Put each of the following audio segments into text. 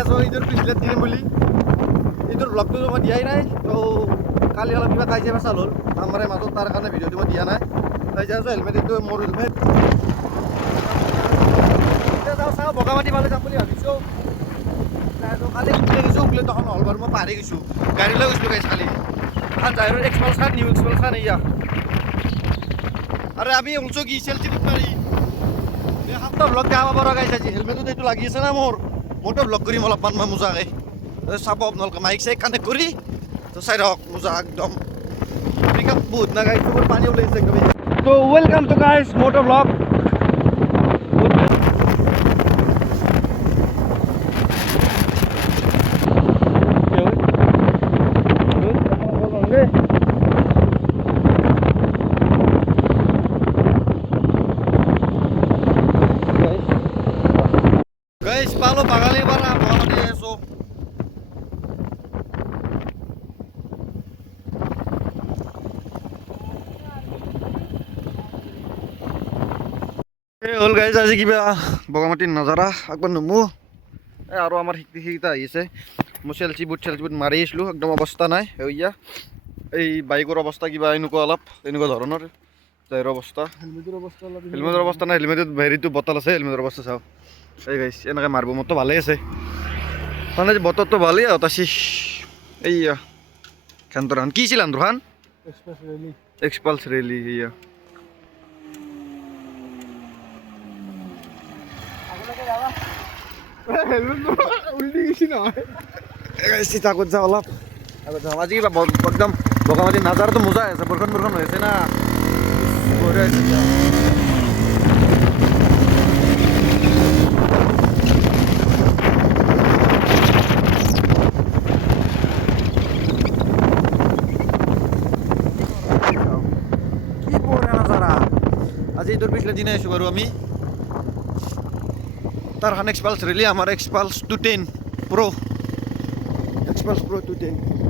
আছো ঈদৰ পিছলে দিম বুলি ঈদৰ ব্লগটো মই দিয়াই নাই তো কালি অলপ কিবা কাজিয়া পেচাল হ'ল আমাৰ মাজত তাৰ কাৰণে ভিডিঅ'টো মই দিয়া নাই কাজিয়া আছো হেলমেট এইটো মোৰ হেলমেট এতিয়া যাওঁ চাওঁ বগামাটি ফালে যাম বুলি ভাবিছোঁ কালি উঠি গৈছোঁ উঠলে তখন নহ'ল বাৰু মই পাহৰি গৈছোঁ গাড়ী লৈ গৈছিলোঁ গাইছ কালি খান জাহিৰৰ এক্সপালছ খান নিউ এক্সপালছ খান এয়া আৰে আমি উলছো কি সেলফি বুক মাৰি হাফটা ব্লগ দেখাব পৰা গাইছ আজি হেলমেটত এইটো লাগি আছে না মোৰটো ব্লগ কৰিম অলপমান মই মোজাকে চাব আপোনালোকে মাইক চাইক কানেক্ট কৰি তো চাই ৰহক মোজা একদম পিকআপ বহুত না গাইছ মোৰ পানী ওলাইছে একদম তো welcome to guys moto blog guys palo bagali bara bogamaটি আছো হল গাইজ আজি কিবা বগামাটিৰ নজাৰা একবাৰ নমু আৰু আমাৰ শিক্ষিতা আহিছে মই চেলচি বুট মাৰি আছিলোঁ একদম অৱস্থা নাই এয়া এই বাইকৰ অৱস্থা কিবা এনেকুৱা অলপ এনেকুৱা ধৰণৰ টায়াৰৰ অৱস্থা হেলমেটৰ অৱস্থা নাই হেলমেটত হেৰিটো বটল আছে হেলমেটৰ অৱস্থা চাওঁ এই গাইছ এনেকৈ মাৰিব মোৰতো ভালেই আছে মানে বতৰটো ভালেই আৰু তাচি এইয়া খান্তৰান কি ছিল আন্দ্ৰখান এক্সপালছ ৰেলি এয়া আগত যাওঁ অলপ আগত যাওঁ আজি কিবা একদম বগামাটি নাজাৰটো মজা আছে বৰষুণ হৈ আছে না আজি ঈদৰ পিছলে দিনাই আছোঁ বাৰু আমি তাৰ খান এক্সপালছ ৰেলি আমাৰ এক্সপালছ 210 প্ৰ' এক্সপালছ প্ৰ' 210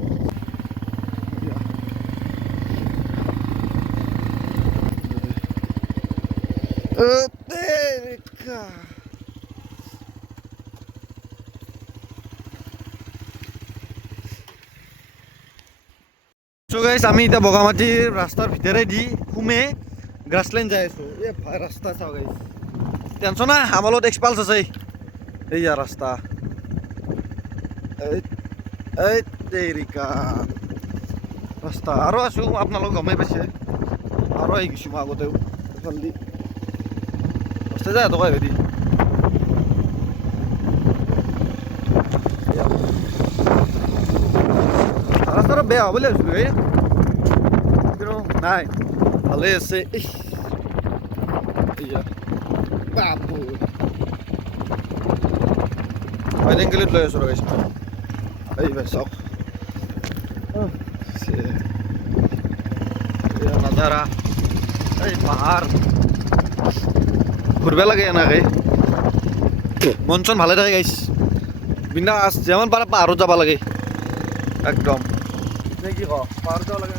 So guys আমি এতিয়া বগামাটিৰ ৰাস্তাৰ ভিতৰেদি সোমে গ্ৰাছলেণ্ড যাই আছোঁ এই ৰাস্তা চাওঁ গাইছ টেনশ্যন নাই আমাৰ লগত এক্সপালছ আছে এইয়া ৰাস্তা এই দেৰিকা ৰাস্তা আৰু আছোঁ আপোনালোক গমেই পাইছে আৰু আহি গৈছোঁ মই আগতেও এইফালেদি ৰাস্তা যায় টকা হেৰি ৰাস্তাটো বেয়া হ'ব বুলি ভাবিছিলোঁ এই কিন্তু নাই ভালে আছে আইডেংগেলিত লৈ আছোঁ ৰগাইছোঁ এই ভাই চাওক নাজাৰা এই পাহাৰ ঘূৰিব লাগে এনেকৈ মন চন ভালে থাকে গাইছ বিন্দাছ যিমান পাৰে পাহাৰত যাব লাগে একদম কি ক পাহাৰত যাব লাগে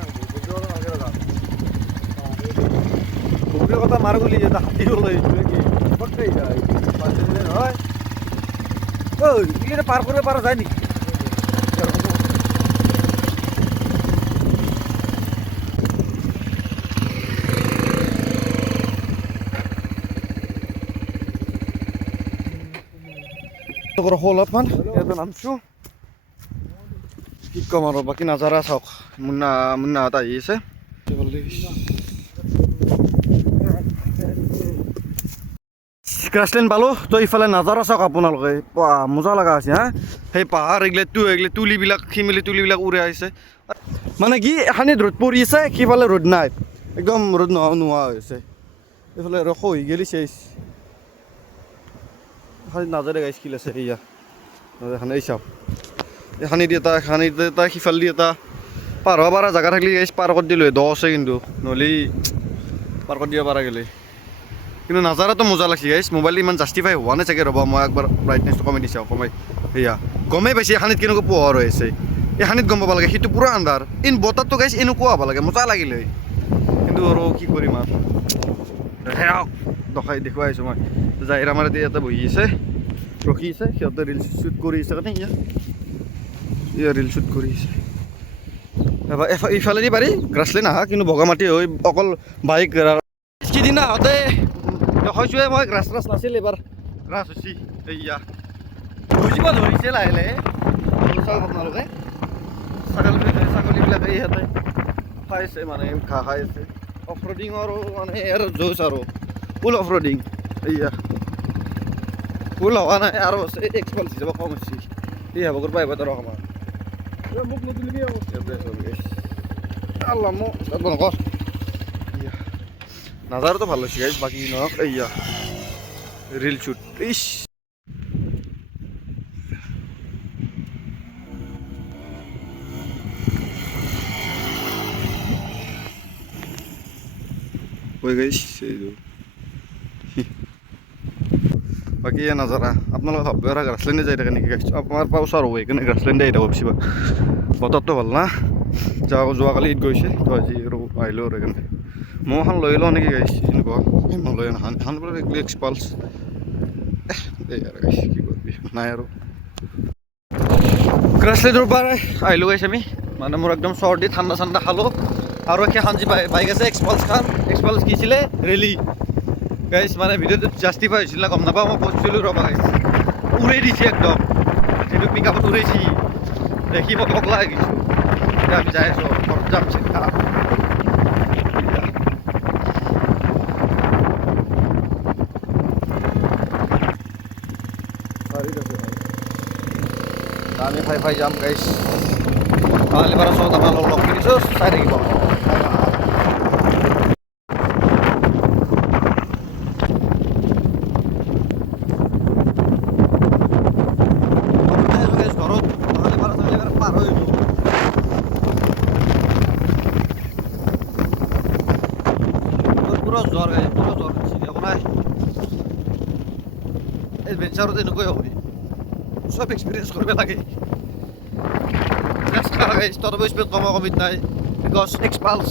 ঘুগরির কথা মার গুলি যেটা হাতি হলো কি পড়তেই যায় হয় ওই ইলে পার করে পারা যায় নাকি তোর হল আপন এটা নামছো কি কম আর বাকি নাজারা চাওক মুন্না এটা আহিছে গ্ৰাছলেণ্ড পালোঁ তো ইফালে নাজাৰা চাওক আপোনালোকে মজা লগা আছে হা সেই পাহাৰ এইগিলা তুলিবিলাক শিমিলি তুলিবিলাক উৰে আহিছে মানে কি এখানি ৰ'দ পৰি আছে সিফালে ৰ'দ নাই একদম ৰ'দ নোহোৱা হৈছে এইফালে আৰু হৈ গেলি চেচ খালি নাজাৰে গাইছ কিল আছে এয়া এখানে এই চাওক এখানি দি এটা সিফাল দি এটা পাৰ হ'ব পৰা জেগা থাকিলে গাইছ পাৰ কৰি দিলোঁ দ আছে কিন্তু নহ'লে পাৰ কৰি দিব পৰা গ'লে কিন্তু নাজাৰাটো মজা লাগছে গাইছ মোবাইল ইমান জাষ্টিফাই হোৱা নাই চাগে ৰ'ব মই একবাৰ ব্ৰাইটনেছটো কমাই দিছোঁ কমাই সেয়া গমেই পাইছে এখানিত কেনেকুৱা পোহৰ হৈ আছে এখানিত গম পাব লাগে সেইটো পুৰা আন্ধাৰ ইন বতাহটো গাইছ এনেকুৱা হ'ব লাগে মজা লাগিলে কিন্তু আৰু কি কৰিম আৰু দেখুৱাইছোঁ মই জাহিৰ আমাৰ ইয়াতে বহি আছে ৰখি আছে সিহঁতে ৰিল শ্বুট কৰি আছে কাৰণে ইয়া ৰিল শ্বুট কৰি আছে এবাৰ ইফালেদি পাৰি গ্ৰাছলেণ্ড আহা কিন্তু বগামাটি হৈ অকল বাইক সিদিনা আহোঁতে দেখাইছোঁৱে মই গ্ৰাছ নাছিল এইবাৰ গ্ৰাছ হৈছে এইয়া বুজিব ধৰিছে লাহে লাহে চাওক আপোনালোকে ছাগলীবিলাকে ইহঁতে খাইছে মানে ঘাঁহ খাই আছে অফ ৰ'ডিঙৰো মানে ইয়াৰ জোচ আৰু ফুল অফ ৰ'ডিং এইয়া ফুল হোৱা নাই আৰু আছে এক্সপালছ হিচাপে কম হৈছে এই হ'ব কৰিব আহিব ধৰক আমাৰ মোক নতুলিবি আল্লাহ মোক নকৰ নাজাৰতো ভাল হৈছে গাইজ বাকী নহওক এইয়া ৰিল শ্বুট ইছ হৈ গৈছে বাকী নাজাৰা আপোনালোকে ভাববে আৰু গ্ৰাছলেণ্ডে যাই থাকে নেকি গাইছোঁ আমাৰ পৰা ওচৰ হ'ব সেইকাৰণে গ্ৰাছলেণ্ডে আহি থাকোঁ বেছিভাগ বতৰটো ভাল না যোৱাকালি ঈদ গৈছে তো আজি আৰু আহিলোঁ আৰু সেইকাৰণে মই এখন লৈ লওঁ নেকি গাইছ এনেকুৱা নলৈ এখন বোলে এক্সপালছ এই আৰু গাইছ কি কৰিবি নাই আৰু গ্ৰাছলেণ্ডৰ পৰা আহিলোঁ গাইছ আমি মানে মোৰ একদম চৰ্দি ঠাণ্ডা ঠাণ্ডা খালোঁ আৰু সেইখন যি বাইক আছে এক্সপালছ কিছিলে ৰেলি গাইছ মানে ভিডিঅ'টো জাষ্টিফাই হৈছিল গম নাপাওঁ মই কৈছিলোঁ ৰ'বা গাইছ উৰাই দিছে একদম যিটো পিক আপত উৰাইছি দেখি মই পগলা হৈ গৈছোঁ এতিয়া আমি যাই আছোঁ ঘৰত যাম চিন্তা আমি ফাই যাম গাইছ কালি পৰা চব আমাৰ লগ কিনিছোঁ চাই থাকিব পুৰো জ্বৰ গাই পুৰো জ্বৰ নাই এডভেঞ্চাৰত এনেকুৱাই হয় সব এক্সপিৰিয়েঞ্চ কৰিব লাগে তথাপি স্পীড কমিত নাই বিকজ এক্সপালছ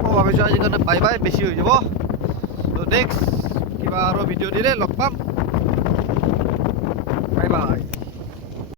মই ভাবিছোঁ আজিকাৰণে বাই বেছি হৈ যাব তো নেক্সট কিবা আৰু ভিডিঅ' দিলে লগ পাম